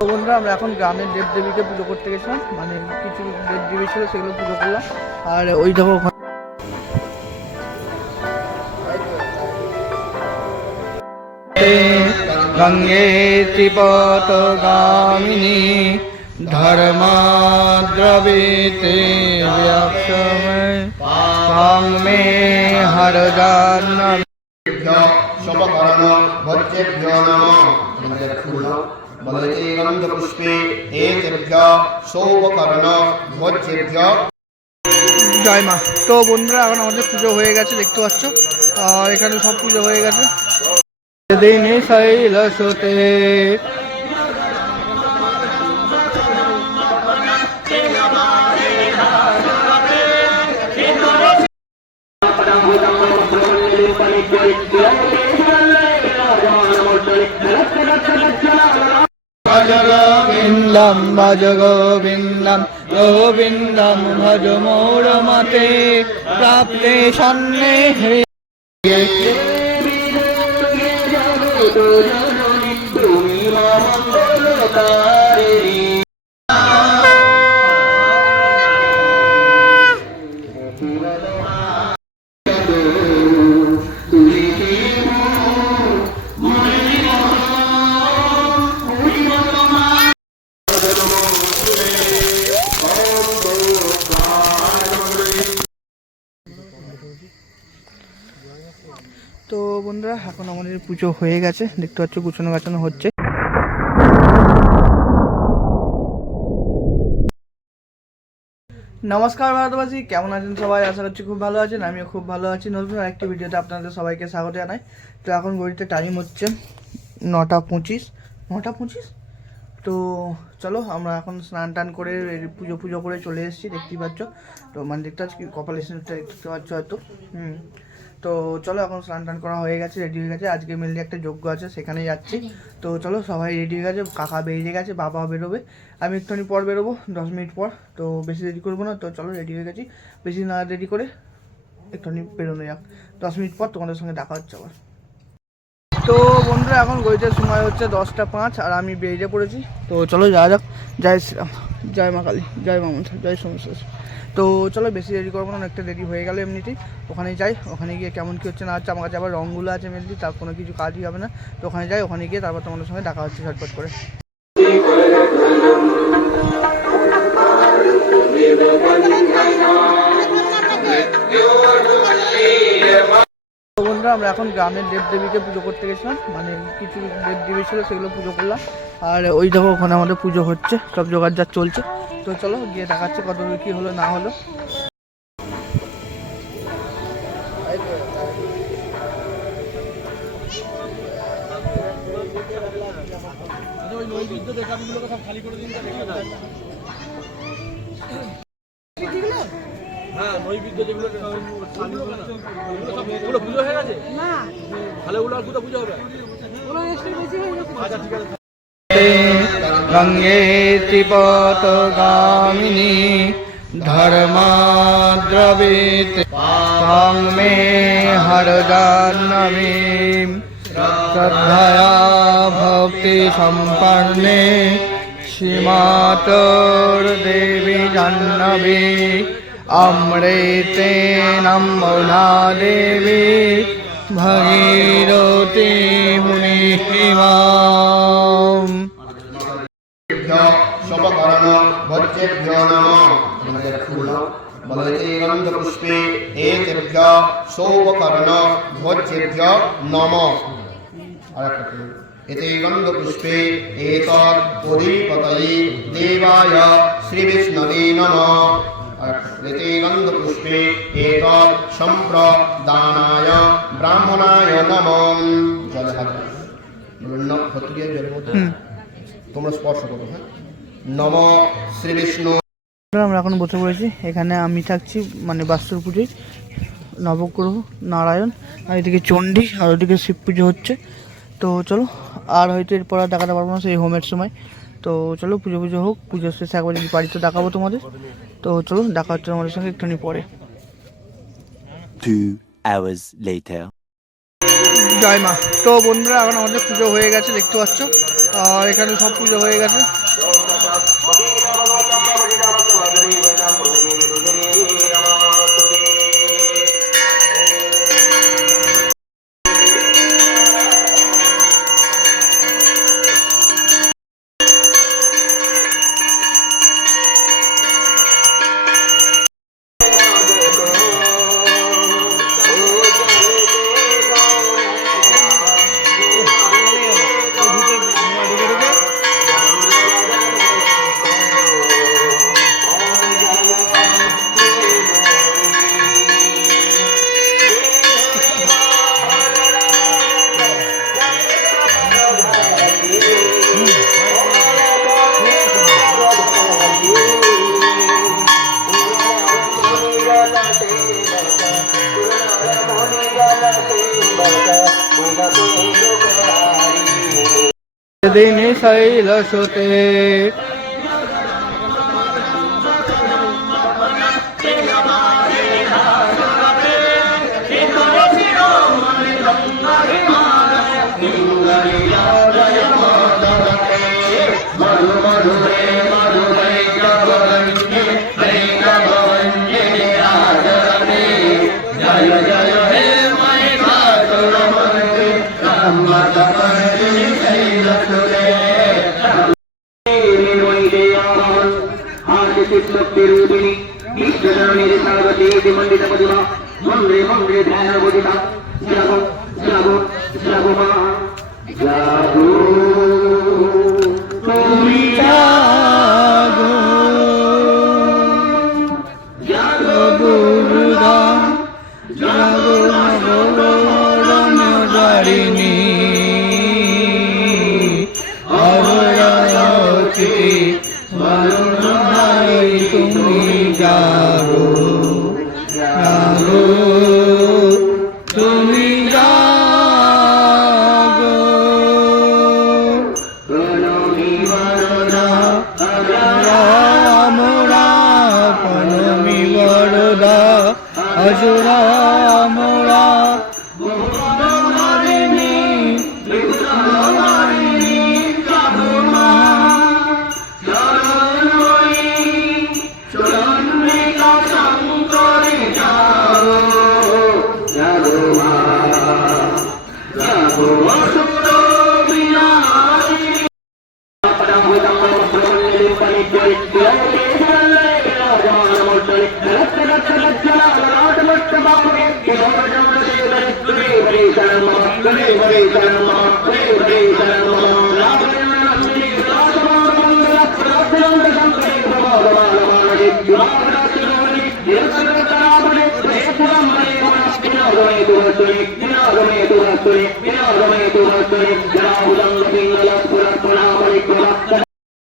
বন্ধুরা আমরা এখন গ্রামের দেব দেবীকে পুজো করতে গেছিলাম। মানে কিছু দেব দেবী ছিল সেগুলো পুজো করলাম। আর ওই দেখো গঙ্গে ত্রিপতগামিনী ধর্মাদ্রবিতে ব্যক্ষমে পাং মে হরদান্ন शुभकर्ण भज्येभ्यो नमः फूल बलते गन्धपुष्पे एतेभ्य शोभकर्ण भज्येभ्य জয় মা তো বন্ধুরা এখন আমাদের পুজো হয়ে গেছে দেখতে পাচ্ছ আর এখানে সব পুজো হয়ে গেছে দিনে শৈল সুতে গোবিন্দম ভজ গোবিন্দম গোবিন্দম ভজ মোর মতে প্রাপ্তে সন্নে বন্ধুরা, এখন আমাদের পুজো হয়ে গেছে। দেখতে পাচ্ছ, গুছানো গাছানো হচ্ছে। নমস্কার ভারতবাসী, কেমন আছেন সবাই? আশা করছি খুব ভালো আছেন, আমিও খুব ভালো আছি। নতুন আরেকটি ভিডিওতে আপনাদের সবাইকে স্বাগত জানাই। তো এখন ঘড়িতে টাইম হচ্ছে নটা পঁচিশ। নটা পঁচিশ? তো চলো, আমরা এখন স্নান টান করে পুজো পুজো করে চলে এসেছি, দেখতেই পাচ্ছ। তো মানে দেখতে পাচ্ছ কপাল সিঁদুরটা দেখতে পাচ্ছ হয়তো। হুম। তো চলো এখন স্নান টান করা হয়ে গেছে রেডি হয়ে গেছে। আজকে মেনলি একটা যজ্ঞ আছে সেখানে যাচ্ছি। তো চলো সবাই রেডি হয়ে গেছে, কাকা বেরিয়ে গেছে বাবা বেরোবে। আমি একটুখানি পর বেরোবো, দশ মিনিট পর। তো বেশি দেরি করব না, তো চলো রেডি হয়ে গেছি। বেশি না দেরি করে একটুখানি বেরোনো যাক। দশ মিনিট পর তোমাদের সঙ্গে দেখা হচ্ছে আবার। তো বন্ধুরা, এখন গড়িতে সময় হচ্ছে দশটা পাঁচ, আর আমি বেরিয়ে পড়েছি। তো চলো যাওয়া যাক। জয় শ্রীরাম। জয় মা কালী, জয় মা মনসা, জয় সমস্ত তো চলো, বেশি দেরি করব না, অনেকটা দেরি হয়ে গেল এমনিতেই। ওখানে যাই, ওখানে গিয়ে কেমন কী হচ্ছে না হচ্ছে, আমার কাছে আবার রঙগুলো আছে মেনলি তার কোনো কিছু কাজই হবে না। তো ওখানে যাই, ওখানে গিয়ে তারপর তোমাদের সঙ্গে দেখা হচ্ছে ঝটপট করে। আমরা এখন গ্রামের দেব দেবীকে পুজো করতে গেছিলাম। মানে কিছু দেব দেবী ছিল, সেগুলো পুজো করলাম। আর ওই দেখো, ওখানে আমাদের পুজো হচ্ছে, সব জোগাড় যা চলছে। তো চলো, গিয়ে দেখাচ্ছে কত কী হলো, না হলো। হ্যাঁ নৈবেদ্য যেগুলো ওগুলো পুজো হয়ে গেছে? না। তাহলে ওগুলো আর কোথাও পুজো হবে? আচ্ছা ঠিক আছে। গঙ্গে ত্রিপতগামিনী ধর্মাদ্রবিতে। পাং মে হরদান্নমীম শ্রদ্ধয়া ভক্তি সম্পন্নে শ্রীমাতর দেবী জাহ্নবী। অমৃতে নমনা দেবী ভগীরথী মুনিহিমাম शुभकर्ण भज्येभ्यो नमः फूल बलते गन्धपुष्पे एतेभ्य शोभकर्ण भज्येभ्य नमः एते गन्धपुष्पे एतत् पुरीपतये देवाय श्रीविष्णवे नमः एते गन्धपुष्पे एतत् सम्प्रदानाय ब्राह्मणाय नमः জল হাত বলুন ভতুরিয়া জলের মধ্যে তোমরা স্পর্শ করো হ্যাঁ নম শ্রী বিষ্ণু আমরা এখন বসে পড়েছি এখানে আমি থাকছি মানে বাস্তুর পুজোয় নবগ্রহ নারায়ণ আর এদিকে চণ্ডী আর ওদিকে শিব পুজো হচ্ছে তো চলো আর হয়তো এরপর আর দেখাতে পারবো না সেই হোমের সময় তো চলো পুজো পুজো হোক পুজোর শেষে একবার যদি বাড়িতে দেখাবো তোমাদের তো চলো দেখা হচ্ছে তোমাদের সঙ্গে একটুখানি পরে। Two hours later. জয় মা। তো বন্ধুরা এখন আমাদের পুজো হয়ে গেছে দেখতে পাচ্ছ। আর এখানে সব পুজো হয়ে গেছে। દિન શૈલ સુતે Bonjour.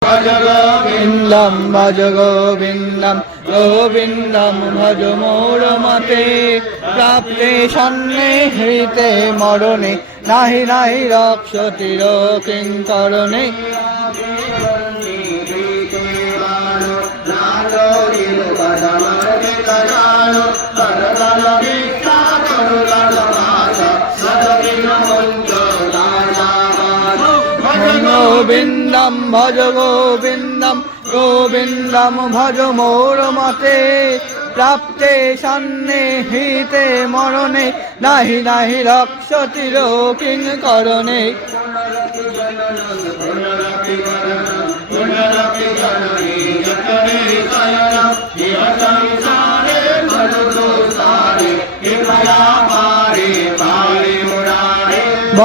গোবিন্দম ভজ গোবিন্দম ভজ মোর মতে প্রাপ্তে সন্নে হৃতে মরণে নাহি নাহি রক্ষতি কিঙ্করণে গোবিন্দম ভজ গোবিন্দম গোবিন্দম ভজ মোর মতে। প্রাপ্তে সন্নে হিতে মরণে, নাহি নাহি রক্ষতি কিং করণে।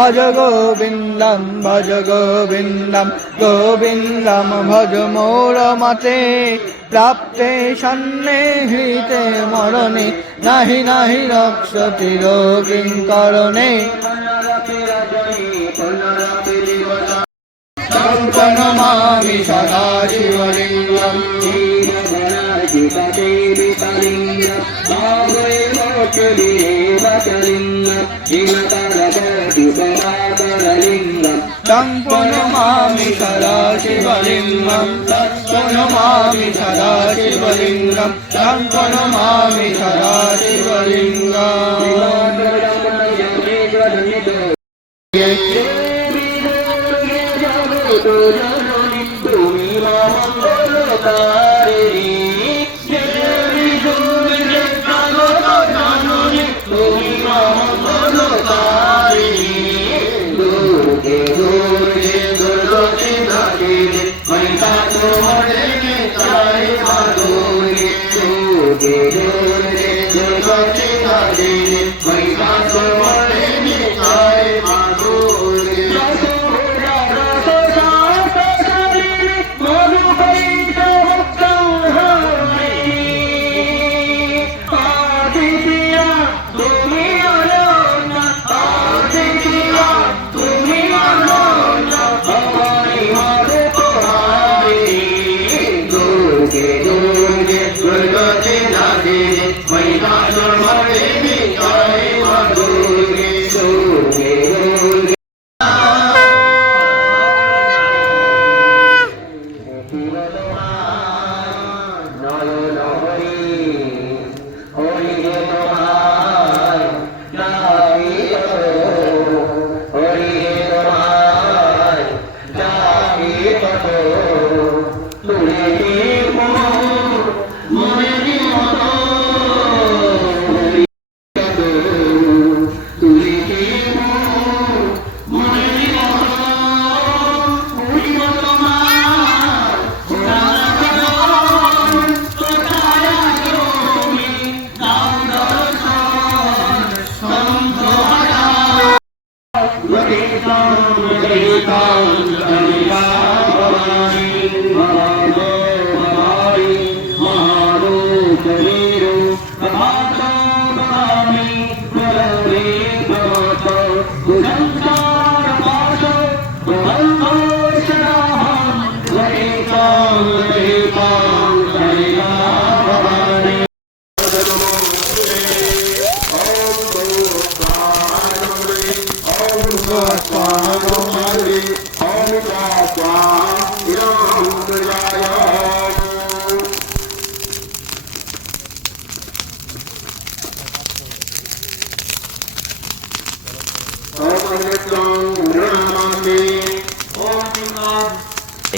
ভজ গোবিন্দম ভজ গোবিন্দম গোবিন্দম ভজ মোর মতে। প্রাপ্তে সন্নে হৃতে মরণে, নাহি নাহি রক্ষতি রোগিং করণে। নমামি সদা শিবলিঙ্গম। সম্পূর্ণমামি সদা শিবলিঙ্গম সম্পূর্ণমামি সদা শিবলিঙ্গম সম্পূর্ণমামি সদা শিবলিঙ্গম তারিণী নারিণী মহিলা ধর্মে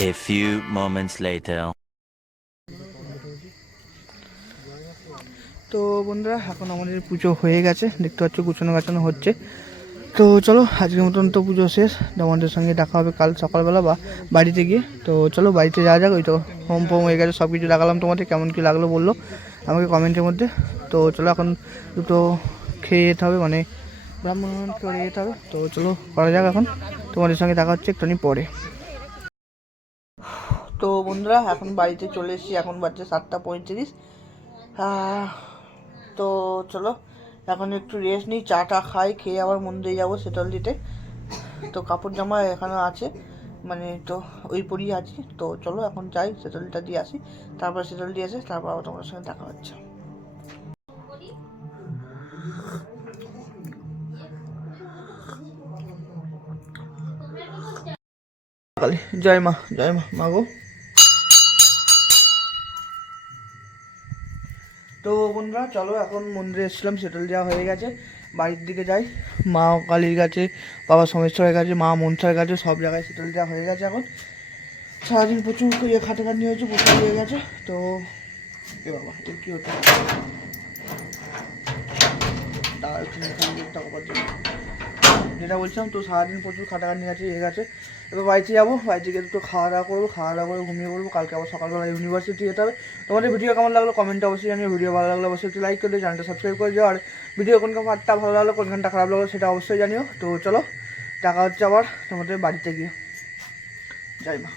A few moments later. তো বন্ধুরা এখন আমাদের পুজো হয়ে গেছে। দেখতে পাচ্ছ গুছানো গাছানো হচ্ছে। তো চলো, আজকের মতন তো পুজো শেষ। তোমাদের সঙ্গে দেখা হবে কাল সকালবেলা বা বাড়িতে গিয়ে। তো চলো, বাড়িতে যাওয়া যাক, ওই তো হোম ফোম হয়ে গেছে সব কিছু লাগালাম তোমাদের, কেমন কী লাগল বলল আমাকে কমেন্টের মধ্যে। তো চলো, এখন দুটো খেয়ে যেতে হবে মানে ব্রাহ্মণ করে যেতে হবে। তো চলো, করা যাক এখন। তোমাদের সঙ্গে দেখা হচ্ছে একটুখানি পরে। তো বন্ধুরা, এখন বাড়িতে চলে এসেছি, এখন বাজছে সাতটা পঁয়ত্রিশ। তো চলো এখন একটু রেস্ট নিই চা টা খাই, খেয়ে আবার মন্দিরে যাব সেটল দিতে। তো কাপড় জামা এখানে আছে মানে তো ওই পরেই আছি। তো চলো এখন যাই সেটলটা দিয়ে আসি। তারপর সেটল দিয়ে আসে তারপর আবার তোমার সঙ্গে দেখা হচ্ছে। জয় মা জয় মা মা তো বন্ধুরা চলো এখন মন্দিরে এসেছিলাম সেটেল যাওয়া হয়ে গেছে। বাড়ির দিকে যাই। মা কালীর কাছে, বাবা সমেশ্বরের কাছে, মা মনসার কাছে, সব জায়গায় সেটেল দেওয়া হয়ে গেছে এখন। সারাদিন প্রচুর ইয়ে খাটাখাটনি হয়েছে, প্রচুর হয়ে গেছে। তো, এ বাবা এর কী হতো দাঁড়া। যেটা বলছিলাম, তো সারাদিন প্রচুর খাটাখাটনি আছে, এ গেছে। এবার বাড়িতে যাব, বাড়িতে গিয়ে একটু খাওয়া দাওয়া করব, খাওয়া দাওয়া করে ঘুমিয়ে পড়ব। কালকে আবার সকালবেলা ইউনিভার্সিটি যেতে হবে। তোমাদের ভিডিও কেমন লাগল কমেন্টে অবশ্যই জানিয়ে ভিডিও ভালো লাগল অবশ্যই একটু লাইক করে দিও চ্যানেলটা সাবস্ক্রাইব করে দিও। আর ভিডিও কোন পার্টটা ভালো লাগল, কোন ঘণ্টা খারাপ লাগল সেটা অবশ্যই জানিও। তো চলো টাকা হচ্ছে আবার তোমাদের বাড়িতে গিয়ে। যাই মা।